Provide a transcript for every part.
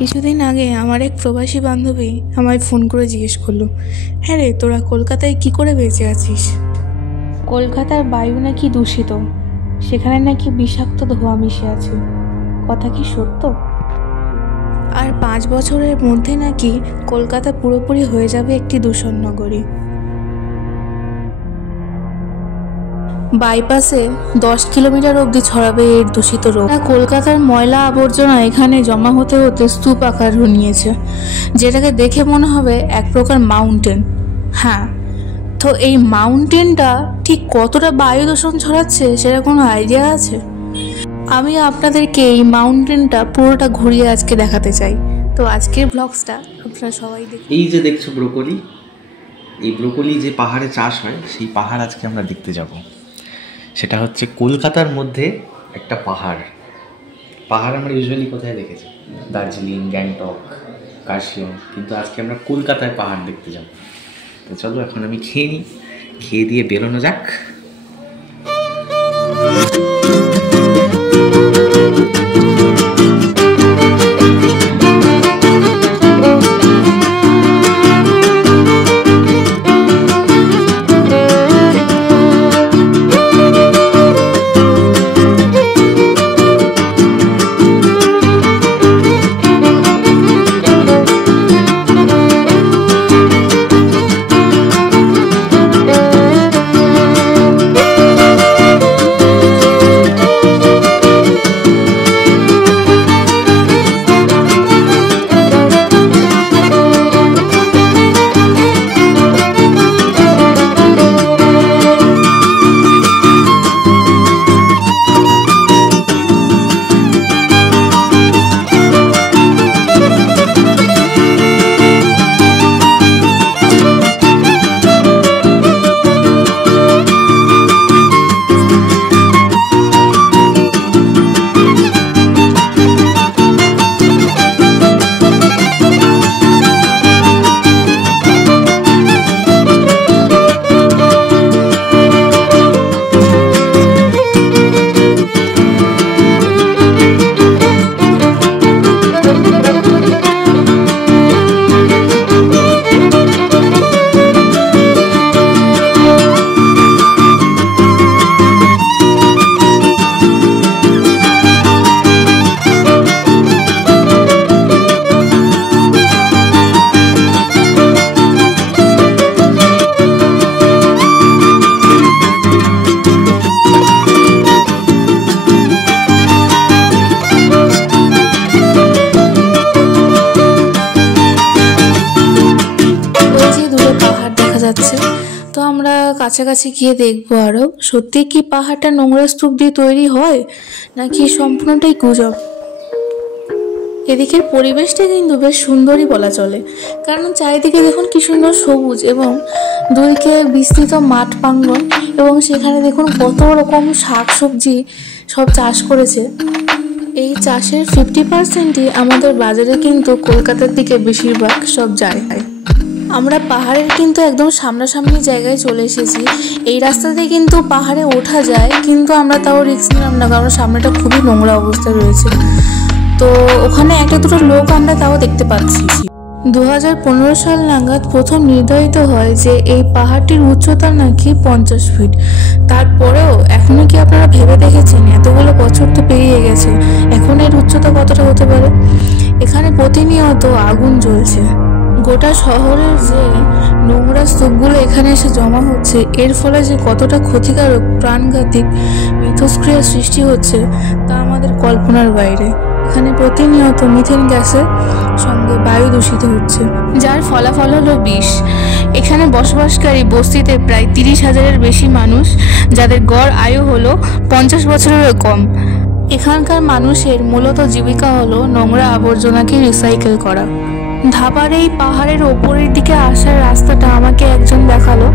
কিছুদিন আগে আমার এক প্রবাসী বান্ধবী আমায় ফোন করে জিজ্ঞেস করলো, হ্যাঁ রে, তোরা কলকাতায় কি করে বেঁচে আছিস? কলকাতার বায়ু নাকি দূষিত, সেখানে নাকি বিষাক্ত ধোঁয়া মিশে আছে। কথা কি সত্য? আর 5 বছরের মধ্যে নাকি কলকাতা পুরোপুরি হয়ে যাবে একটি দূষণ নগরী। বাইপাসে 10 কিলোমিটার অবধি ছড়াবে এর দূষিত রোগ। কলকাতার ময়লা আবর্জনা এখানে জমা হতে হতে স্তূপ আকার নিয়েছে, যেটাকে দেখে মনে হবে এক প্রকার মাউন্টেন। হ্যাঁ, তো এই মাউন্টেনটা ঠিক কতটা বায়ু দূষণ ছড়াচ্ছে সেটা কোনো আইডিয়া আছে? আমি আপনাদেরকে এই মাউন্টেনটা পুরোটা ঘুরিয়ে আজকে দেখাতে চাই। তো আজকের ব্লগসটা আপনারা সবাই দেখুন। এই যে দেখছো ব্রোকলি, এই ব্রোকলি যে পাহাড়ে চাষ হয় সেই পাহাড় আজকে আমরা দেখতে যাব। সেটা হচ্ছে কলকাতার মধ্যে একটা পাহাড়। আমরা ইউজুয়ালি কোথায় দেখেছি? দার্জিলিং, গ্যাংটক, কার্শিয়ং, কিন্তু আজকে আমরা কলকাতায় পাহাড় দেখতে যাব। তো চলো এখন আমি খেয়ে নিই, খেয়ে দিয়ে বেরোনো যাক। তো আমরা কাছাকাছি গিয়ে দেখবো আরো সত্যি কি পাহাড়টা নোংরা স্তূপ দিয়ে তৈরি হয় নাকি সম্পূর্ণটাই গুজব। এদিকের পরিবেশটা কিন্তু বেশ সুন্দরই বলা চলে, কারণ চারিদিকে দেখুন কি সুন্দর সবুজ এবং দুদিকে বিস্তৃত মাঠ প্রাঙ্গণ, এবং সেখানে দেখুন কত রকম শাকসবজি সব চাষ করেছে। এই চাষের 50%ই আমাদের বাজারে কিন্তু কলকাতার দিকে বেশিরভাগ সব যায়। আমরা পাহাড়ের কিন্তু একদম সামনাসামনি জায়গায় চলে এসেছি। এই রাস্তাতে কিন্তু পাহাড়ে ওঠা যায়, কিন্তু আমরা তাও রিস্ক নিলাম না, কারণ সামনেটা খুবই নোংরা অবস্থায় রয়েছে। তো ওখানে একটা দুটো লোক আমরা তাও দেখতে পাচ্ছি। 2015 সাল নাগাদ প্রথম নির্ধারিত হয় যে এই পাহাড়টির উচ্চতা নাকি 50 ফিট। তারপরেও এখনো কি আপনারা ভেবে দেখেছেন, এতগুলো বছর তো পেরিয়ে গেছে, এখন এর উচ্চতা কতটা হতে পারে? এখানে প্রতিনিয়ত আগুন জ্বলছে। গোটা শহরের যে নোংরা স্তূপগুলো এখানে এসে জমা হচ্ছে, এর ফলে যে কতটা ক্ষতিকারক প্রাণঘাতিক মিথস্ক্রিয়ার সৃষ্টি হচ্ছে তা আমাদের কল্পনার বাইরে। এখানে প্রতিনিয়ত মিথেন গ্যাসের সঙ্গে বায়ু দূষিত হচ্ছে, যার ফলাফল হলো বিষ। এখানে বসবাসকারী বস্তিতে প্রায় 30,000-এর বেশি মানুষ, যাদের গড় আয়ু হলো 50 বছরেরও কম। এখানকার মানুষের মূলত জীবিকা হলো নোংরা আবর্জনাকে রিসাইকেল করা। ধাবার এই পাহাড়ের ওপরের দিকে আসার রাস্তাটা আমাকে একজন দেখালো।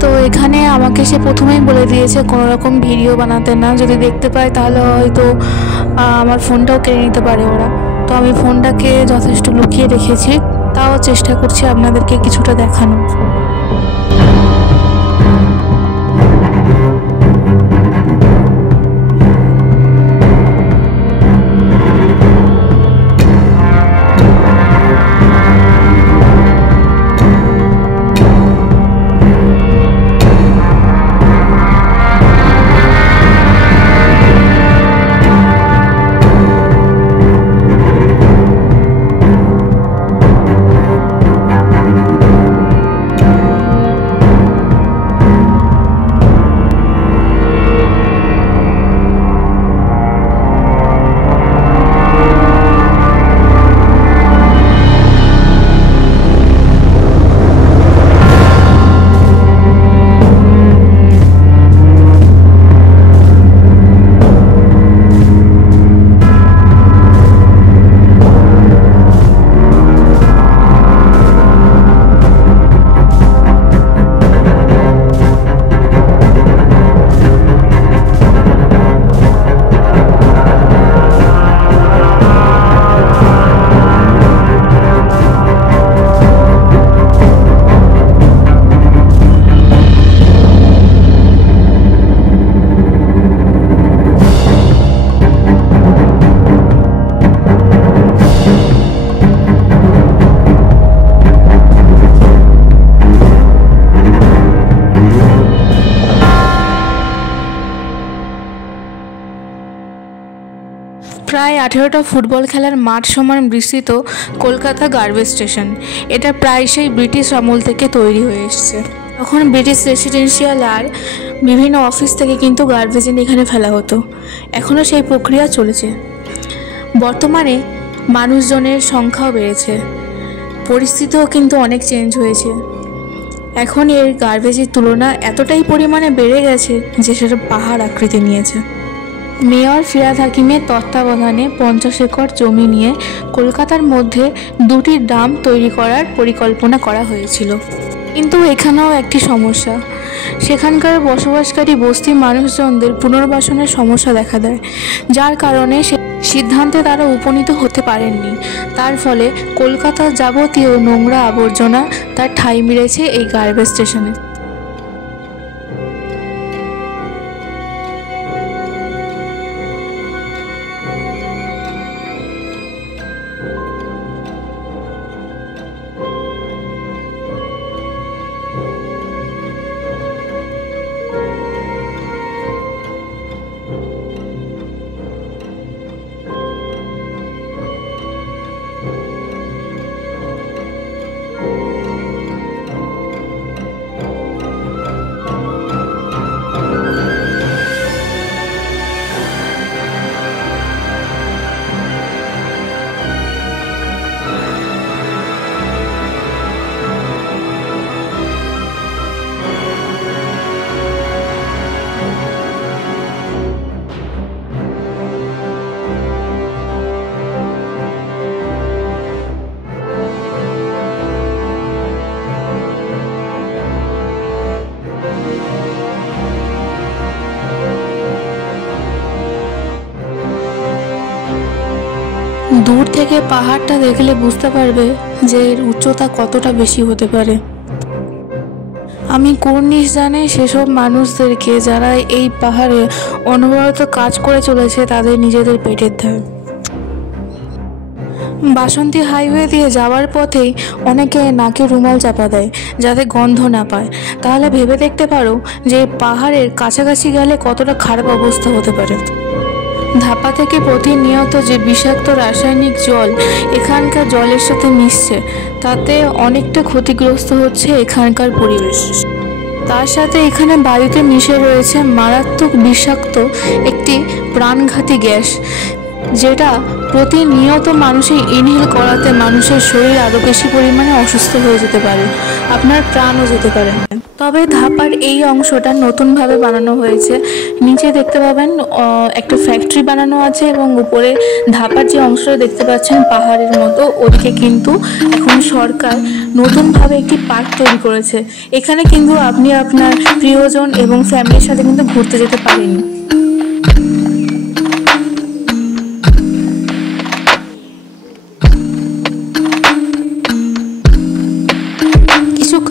তো এখানে আমাকে সে প্রথমেই বলে দিয়েছে কোনো রকম ভিডিও বানাতে না, যদি দেখতে পাই তাহলে হয়তো আমার ফোনটাও কেড়ে নিতে পারে ওরা। তো আমি ফোনটাকে যথেষ্ট লুকিয়ে রেখেছি, তাও চেষ্টা করছি আপনাদেরকে কিছুটা দেখানো। প্রায় 18টা ফুটবল খেলার মাঠ সমান বিস্তৃত কলকাতা গার্বেজ স্টেশন। এটা প্রায় সেই ব্রিটিশ আমল থেকে তৈরি হয়ে এসছে। তখন ব্রিটিশ রেসিডেন্সিয়াল আর বিভিন্ন অফিস থেকে কিন্তু গার্বেজ এনে এখানে ফেলা হতো। এখনও সেই প্রক্রিয়া চলেছে। বর্তমানে মানুষজনের সংখ্যাও বেড়েছে, পরিস্থিতিও কিন্তু অনেক চেঞ্জ হয়েছে। এখন এর গার্বেজের তুলনা এতটাই পরিমাণে বেড়ে গেছে যে সেটা পাহাড় আকৃতি নিয়েছে। মেয়র ফিরহাদ হাকিমের তত্ত্বাবধানে 50 একর জমি নিয়ে কলকাতার মধ্যে 2টি ডাম তৈরি করার পরিকল্পনা করা হয়েছিল। কিন্তু এখানেও একটি সমস্যা, সেখানকার বসবাসকারী বস্তির মানুষজনদের পুনর্বাসনের সমস্যা দেখা দেয়, যার কারণে সিদ্ধান্তে তারা উপনীত হতে পারেননি। তার ফলে কলকাতার যাবতীয় নোংরা আবর্জনা তার ঠাঁই মিলেছে এই গার্বেজ স্টেশনে। দূর থেকে পাহাড়টা দেখলে বুঝতে পারবে যে এর উচ্চতা কতটা বেশি হতে পারে। আমি কুর্নিশ জানাই সেসব মানুষদেরকে যারা এই পাহাড়ে অনবরত কাজ করে চলেছে তাদের নিজেদের পেটের দায়। বাসন্তী হাইওয়ে দিয়ে যাওয়ার পথেই অনেকে নাকে রুমাল চাপা দেয় যাতে গন্ধ না পায়। তাহলে ভেবে দেখতে পারো যে পাহাড়ের কাছাকাছি গেলে কতটা খারাপ অবস্থা হতে পারে। ধাপা থেকে প্রতিনিয়ত যে বিষাক্ত রাসায়নিক জল এখানকার জলের সাথে মিশছে তাতে অনেকটা ক্ষতিগ্রস্ত হচ্ছে এখানকার পরিবেশ। তার সাথে এখানে বায়ুতে মিশে রয়েছে মারাত্মক বিষাক্ত একটি প্রাণঘাতী গ্যাস, যেটা প্রতিনিয়ত মানুষের ইনহেল করাতে মানুষের শরীর আরও বেশি পরিমাণে অসুস্থ হয়ে যেতে পারে, আপনার প্রাণও যেতে পারে। তবে ধাপার এই অংশটা নতুনভাবে বানানো হয়েছে। নিচে দেখতে পাবেন একটা ফ্যাক্টরি বানানো আছে এবং উপরে ধাপার যে অংশটা দেখতে পাচ্ছেন পাহাড়ের মতো, ওদিকে কিন্তু এখন সরকার নতুনভাবে একটি পার্ক তৈরি করেছে। এখানে কিন্তু আপনি আপনার প্রিয়জন এবং ফ্যামিলির সাথে কিন্তু ঘুরতে যেতে পারেন।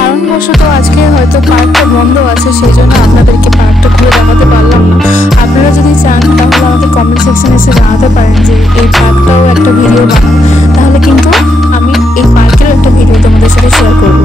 কারণবশত আজকে হয়তো পার্কটা বন্ধ আছে, সেই জন্য আপনাদেরকে পার্কটা ঘুরে দেখাতে পারলাম না। আপনারা যদি চান তাহলে আমাকে কমেন্ট সেকশনে এসে জানাতে পারেন যে এই পার্কটাও একটা ভিডিও বানান, তাহলে কিন্তু আমি এই পার্কেরও একটা ভিডিও তোমাদের সাথে শেয়ার করবো।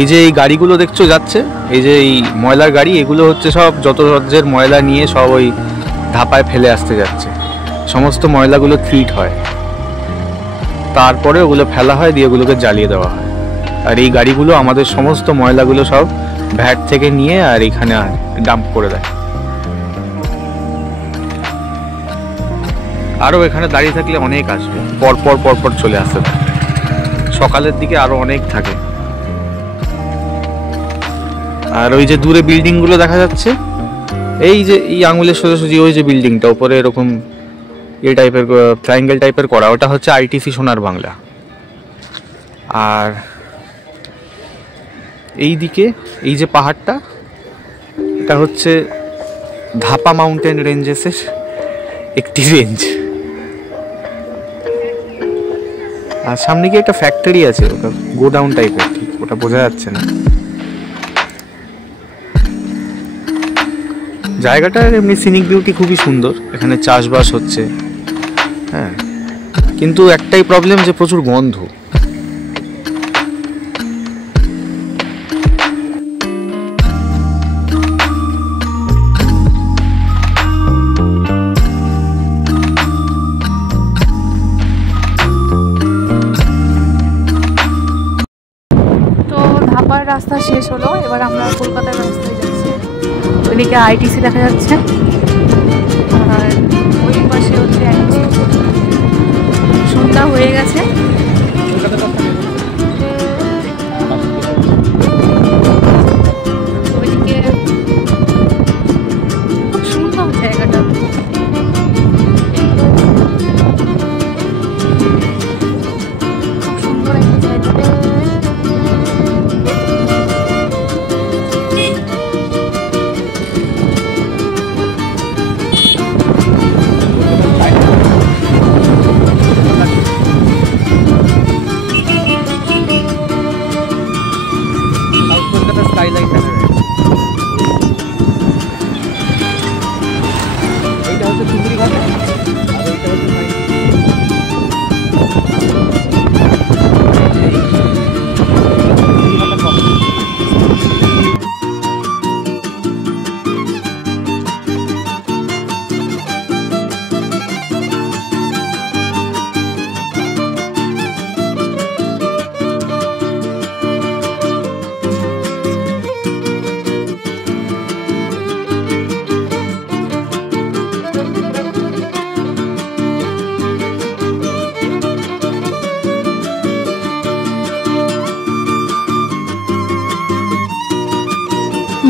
এই যে এই গাড়িগুলো দেখছো যাচ্ছে, এই যে এই ময়লার গাড়ি, এগুলো হচ্ছে সব যত রাজ্যের ময়লা নিয়ে সব ওই ধাপায় ফেলে আসতে যাচ্ছে। সমস্ত ময়লাগুলো ট্রিট হয়, তারপরে ওগুলো ফেলা হয়, দিয়ে ওগুলোকে জ্বালিয়ে দেওয়া হয়। আর এই গাড়িগুলো আমাদের সমস্ত ময়লাগুলো সব ভ্যাট থেকে নিয়ে আর এখানে ডাম্প করে দেয়। আরও এখানে দাঁড়িয়ে থাকলে অনেক আসবে, পরপর চলে আসতে থাকে। সকালের দিকে আরো অনেক থাকে। আর ওই যে দূরে বিল্ডিং গুলো দেখা যাচ্ছে, এই যে এই আঙুলের সোজাসুজি ওই যে বিল্ডিংটা উপরে এরকম এই টাইপের ট্রায়াঙ্গেল টাইপের করা, ওটা হচ্ছে আইটিসি সোনার বাংলা। আর এই দিকে এই যে পাহাড়টা, এটা হচ্ছে ধাপা মাউন্টেন রেঞ্জেসের একটি রেঞ্জ। আর সামনে গিয়ে একটা ফ্যাক্টরি আছে, ওটা গোডাউন টাইপের, ঠিক ওটা বোঝা যাচ্ছে না। জায়গাটার এমনি সিনিক বিউটি খুবই সুন্দর, এখানে চাষবাস হচ্ছে। হ্যাঁ, কিন্তু একটাই প্রবলেম যে প্রচুর গন্ধ। রাস্তা শেষ হলো, এবার আমরা কলকাতার রাস্তায় যাচ্ছি। ওইদিকে আইটিসি দেখা যাচ্ছে, আর ওই পাশে হচ্ছে সন্ধ্যা হয়ে গেছে। ওইদিকে খুব সুন্দর জায়গাটা, খুব সুন্দর একটা জায়গা।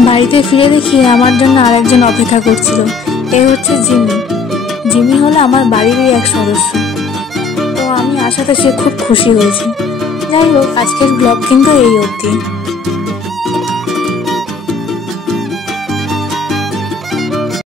বাড়িতে ফিরে দেখি আমার জন্য আরেকজন অপেক্ষা করছিল। এ হচ্ছে জিমি। জিমি হলো আমার বাড়িরই এক সদস্য। তো আমি আসাতে সে খুব খুশি হয়েছে। যাই হোক, আজকের ব্লগ কিন্তু এই অবধি।